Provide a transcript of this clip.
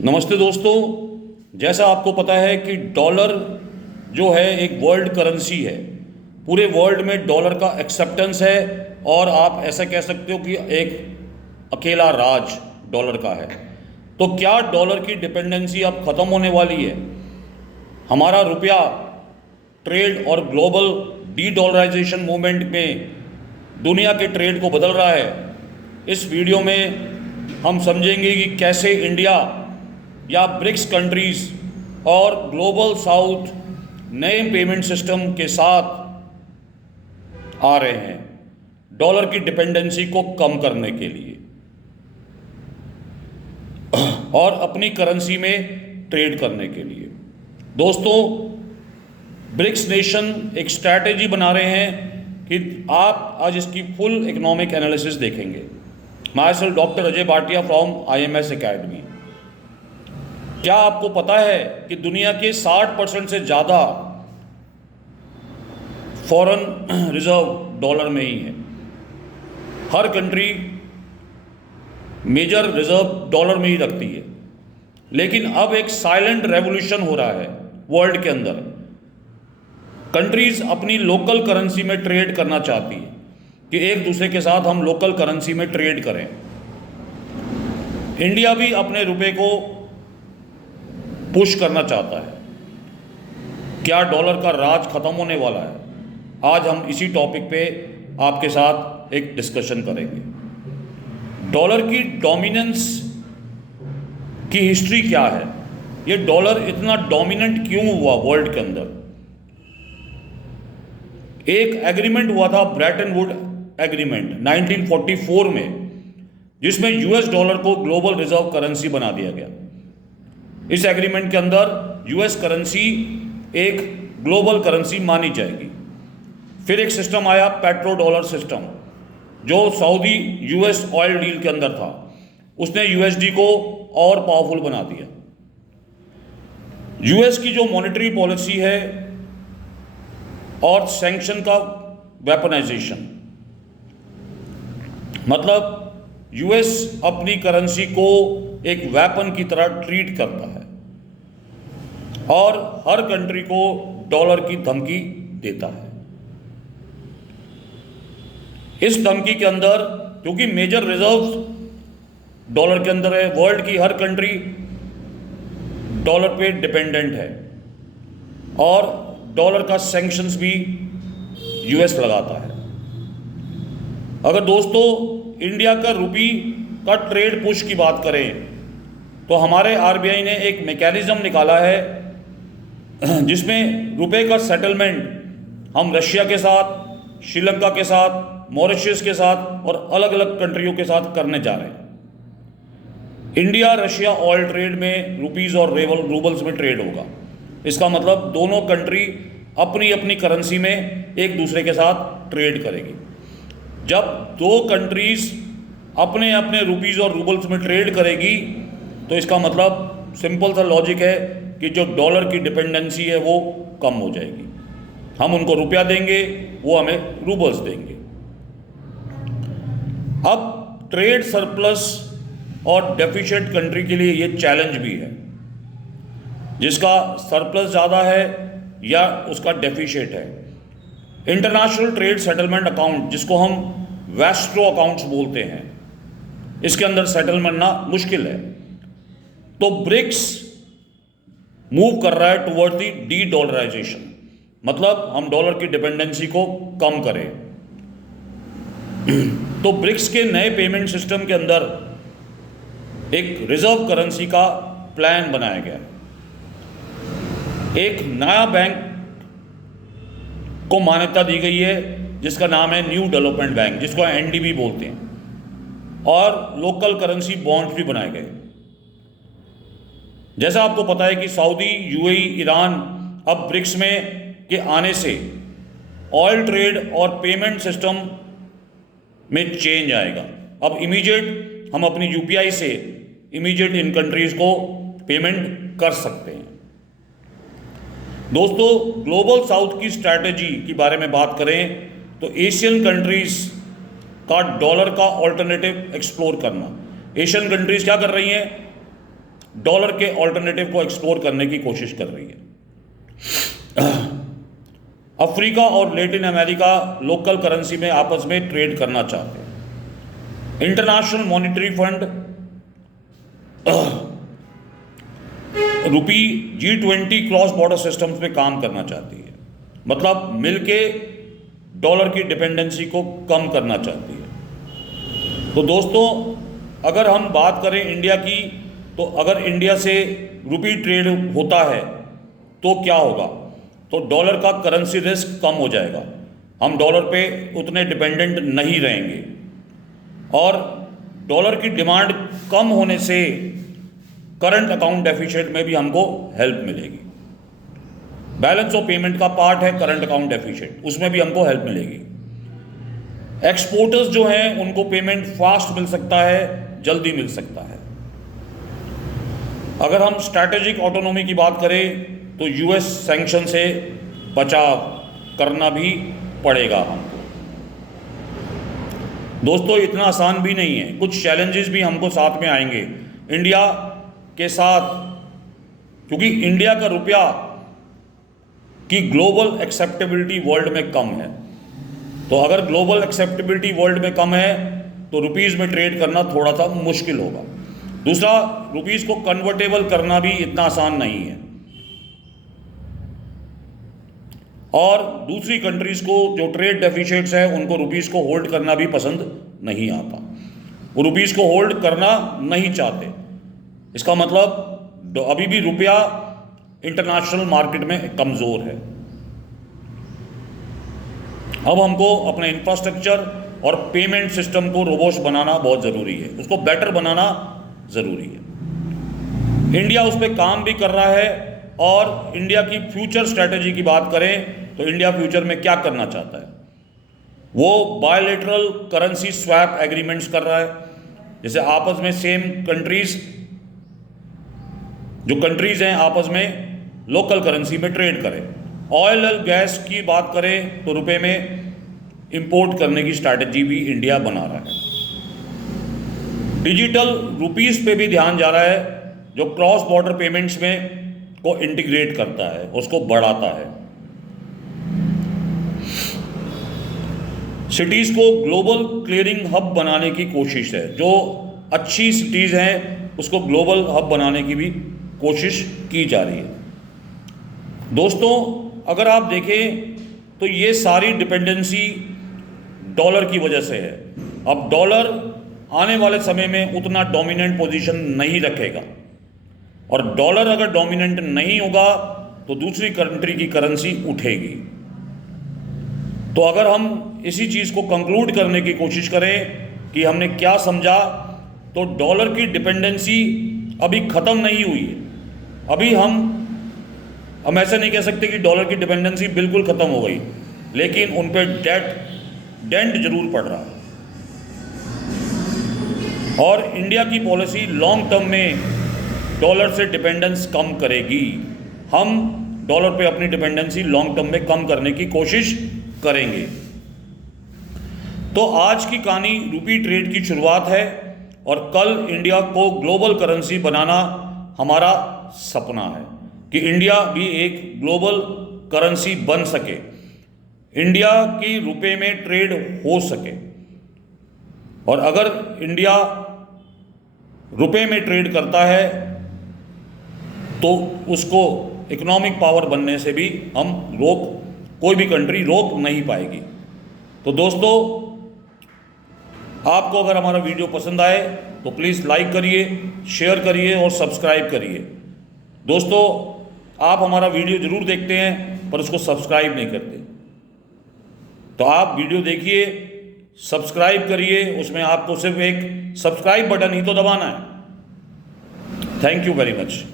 नमस्ते दोस्तों। जैसा आपको पता है कि डॉलर जो है एक वर्ल्ड करेंसी है। पूरे वर्ल्ड में डॉलर का एक्सेप्टेंस है और आप ऐसा कह सकते हो कि एक अकेला राज डॉलर का है। तो क्या डॉलर की डिपेंडेंसी अब ख़त्म होने वाली है? हमारा रुपया ट्रेड और ग्लोबल डी डॉलराइजेशन मूवमेंट में दुनिया के ट्रेड को बदल रहा है। इस वीडियो में हम समझेंगे कि कैसे इंडिया या ब्रिक्स कंट्रीज़ और ग्लोबल साउथ नए पेमेंट सिस्टम के साथ आ रहे हैं डॉलर की डिपेंडेंसी को कम करने के लिए और अपनी करेंसी में ट्रेड करने के लिए। दोस्तों, ब्रिक्स नेशन एक स्ट्रैटेजी बना रहे हैं कि आप आज इसकी फुल इकोनॉमिक एनालिसिस देखेंगे। My self doctor Ajay Bhatia from IMS academy. क्या आपको पता है कि दुनिया के 60% से ज़्यादा फॉरेन रिजर्व डॉलर में ही है। हर कंट्री मेजर रिजर्व डॉलर में ही रखती है। लेकिन अब एक साइलेंट रेवोल्यूशन हो रहा है वर्ल्ड के अंदर। कंट्रीज अपनी लोकल करेंसी में ट्रेड करना चाहती है कि एक दूसरे के साथ हम लोकल करेंसी में ट्रेड करें। इंडिया भी अपने रुपए को पुश करना चाहता है। क्या डॉलर का राज खत्म होने वाला है? आज हम इसी टॉपिक पे आपके साथ एक डिस्कशन करेंगे। डॉलर की डोमिनेंस की हिस्ट्री क्या है? ये डॉलर इतना डोमिनेंट क्यों हुआ वर्ल्ड के अंदर? एक एग्रीमेंट हुआ था, ब्रेटन वुड एग्रीमेंट 1944 में, जिसमें US डॉलर को ग्लोबल रिजर्व करेंसी बना दिया गया। इस एग्रीमेंट के अंदर US करेंसी एक ग्लोबल करेंसी मानी जाएगी। फिर एक सिस्टम आया, पेट्रो डॉलर सिस्टम, जो सऊदी US ऑयल डील के अंदर था। उसने USD को और पावरफुल बना दिया। US की जो मॉनेटरी पॉलिसी है और सैंक्शन का वेपनाइजेशन, मतलब US अपनी करेंसी को एक वेपन की तरह ट्रीट करता है और हर कंट्री को डॉलर की धमकी देता है। इस धमकी के अंदर, क्योंकि मेजर रिजर्व्स डॉलर के अंदर है, वर्ल्ड की हर कंट्री डॉलर पे डिपेंडेंट है और डॉलर का सैंक्शंस भी US लगाता है। अगर दोस्तों इंडिया का रुपी का ट्रेड पुश की बात करें तो हमारे RBI ने एक मैकेनिज्म निकाला है जिसमें रुपए का सेटलमेंट हम रशिया के साथ, श्रीलंका के साथ, मॉरिशस के साथ और अलग अलग कंट्रियों के साथ करने जा रहे हैं। इंडिया रशिया ऑयल ट्रेड में रुपीज़ और रूबल्स में ट्रेड होगा। इसका मतलब दोनों कंट्री अपनी अपनी करेंसी में एक दूसरे के साथ ट्रेड करेगी। जब दो कंट्रीज अपने अपने रुपीज़ और रूबल्स में ट्रेड करेगी तो इसका मतलब सिंपल सा लॉजिक है कि जो डॉलर की डिपेंडेंसी है वो कम हो जाएगी। हम उनको रुपया देंगे, वो हमें रूबल्स देंगे। अब ट्रेड सरप्लस और डेफिशिएंट कंट्री के लिए ये चैलेंज भी है। जिसका सरप्लस ज़्यादा है या उसका डेफिशिएट है, इंटरनेशनल ट्रेड सेटलमेंट अकाउंट, जिसको हम वेस्ट्रो अकाउंट्स बोलते हैं, इसके अंदर सेटलमेंट ना मुश्किल है। तो ब्रिक्स मूव कर रहा है टुवर्ड दी डी डॉलराइजेशन, मतलब हम डॉलर की डिपेंडेंसी को कम करें। तो ब्रिक्स के नए पेमेंट सिस्टम के अंदर एक रिजर्व करेंसी का प्लान बनाया गया। एक नया बैंक को मान्यता दी गई है जिसका नाम है न्यू डेवलपमेंट बैंक, जिसको NDB बोलते हैं, और लोकल करेंसी बॉन्ड्स भी बनाए गए। जैसा आपको पता है कि सऊदी, UAE, ईरान अब ब्रिक्स में के आने से ऑयल ट्रेड और पेमेंट सिस्टम में चेंज आएगा। अब इमीडिएट हम अपनी UPI से इमीडिएट इन कंट्रीज़ को पेमेंट कर सकते हैं। दोस्तों, ग्लोबल साउथ की स्ट्रैटेजी के बारे में बात करें तो एशियन कंट्रीज़ का डॉलर का ऑल्टरनेटिव एक्सप्लोर करना। एशियन कंट्रीज़ क्या कर रही हैं? डॉलर के ऑल्टरनेटिव को एक्सप्लोर करने की कोशिश कर रही है। अफ्रीका और लैटिन अमेरिका लोकल करेंसी में आपस में ट्रेड करना चाहते हैं। इंटरनेशनल मॉनिटरी फंड रुपी G20 क्रॉस बॉर्डर सिस्टम्स पे काम करना चाहती है, मतलब मिलके डॉलर की डिपेंडेंसी को कम करना चाहती है। तो दोस्तों, अगर हम बात करें इंडिया की, तो अगर इंडिया से रुपी ट्रेड होता है तो क्या होगा? तो डॉलर का करेंसी रिस्क कम हो जाएगा, हम डॉलर पे उतने डिपेंडेंट नहीं रहेंगे, और डॉलर की डिमांड कम होने से करंट अकाउंट डेफिसिट में भी हमको हेल्प मिलेगी। बैलेंस ऑफ पेमेंट का पार्ट है करंट अकाउंट डेफिसिट, उसमें भी हमको हेल्प मिलेगी। एक्सपोर्टर्स जो हैं उनको पेमेंट फास्ट मिल सकता है, जल्दी मिल सकता है। अगर हम स्ट्रैटेजिक ऑटोनॉमी की बात करें तो यूएस सैंक्शन से बचाव करना भी पड़ेगा हमको। दोस्तों, इतना आसान भी नहीं है, कुछ चैलेंजेस भी हमको साथ में आएंगे इंडिया के साथ, क्योंकि इंडिया का रुपया की ग्लोबल एक्सेप्टेबिलिटी वर्ल्ड में कम है। तो अगर ग्लोबल एक्सेप्टेबिलिटी वर्ल्ड में कम है तो रुपीज़ में ट्रेड करना थोड़ा सा मुश्किल होगा। दूसरा, रुपीज़ को कन्वर्टेबल करना भी इतना आसान नहीं है, और दूसरी कंट्रीज़ को जो ट्रेड डेफिसिट्स है उनको रुपीज़ को होल्ड करना भी पसंद नहीं आता, वो रुपीज़ को होल्ड करना नहीं चाहते। इसका मतलब अभी भी रुपया इंटरनेशनल मार्केट में कमज़ोर है। अब हमको अपने इंफ्रास्ट्रक्चर और पेमेंट सिस्टम को रोबोस्ट बनाना बहुत ज़रूरी है, उसको बेटर बनाना ज़रूरी है। इंडिया उस पर काम भी कर रहा है, और इंडिया की फ्यूचर स्ट्रैटेजी की बात करें तो इंडिया फ्यूचर में क्या करना चाहता है, वो बायलैटरल करेंसी स्वैप एग्रीमेंट्स कर रहा है, जैसे आपस में सेम कंट्रीज जो कंट्रीज हैं आपस में लोकल करेंसी में ट्रेड करें। ऑयल और गैस की बात करें तो रुपए में इंपोर्ट करने की स्ट्रैटेजी भी इंडिया बना रहा है। डिजिटल रुपीस पे भी ध्यान जा रहा है, जो क्रॉस बॉर्डर पेमेंट्स में को इंटीग्रेट करता है, उसको बढ़ाता है। सिटीज़ को ग्लोबल क्लियरिंग हब बनाने की कोशिश है, जो अच्छी सिटीज़ हैं उसको ग्लोबल हब बनाने की भी कोशिश की जा रही है। दोस्तों, अगर आप देखें तो ये सारी डिपेंडेंसी डॉलर की वजह से है। अब डॉलर आने वाले समय में उतना डोमिनेंट पोजीशन नहीं रखेगा, और डॉलर अगर डोमिनेंट नहीं होगा तो दूसरी कंट्री की करेंसी उठेगी। तो अगर हम इसी चीज़ को कंक्लूड करने की कोशिश करें कि हमने क्या समझा, तो डॉलर की डिपेंडेंसी अभी ख़त्म नहीं हुई है। अभी हम ऐसे नहीं कह सकते कि डॉलर की डिपेंडेंसी बिल्कुल ख़त्म हो गई, लेकिन उन पर डेंट जरूर पड़ रहा है। और इंडिया की पॉलिसी लॉन्ग टर्म में डॉलर से डिपेंडेंस कम करेगी। हम डॉलर पे अपनी डिपेंडेंसी लॉन्ग टर्म में कम करने की कोशिश करेंगे। तो आज की कहानी रुपी ट्रेड की शुरुआत है, और कल इंडिया को ग्लोबल करेंसी बनाना हमारा सपना है कि इंडिया भी एक ग्लोबल करेंसी बन सके, इंडिया की रुपए में ट्रेड हो सके। और अगर इंडिया रुपए में ट्रेड करता है तो उसको इकोनॉमिक पावर बनने से भी कोई भी कंट्री रोक नहीं पाएगी। तो दोस्तों, आपको अगर हमारा वीडियो पसंद आए तो प्लीज़ लाइक करिए, शेयर करिए और सब्सक्राइब करिए। दोस्तों, आप हमारा वीडियो ज़रूर देखते हैं पर उसको सब्सक्राइब नहीं करते, तो आप वीडियो देखिए, सब्सक्राइब करिए, उसमें आपको सिर्फ एक सब्सक्राइब बटन ही तो दबाना है। Thank you very much.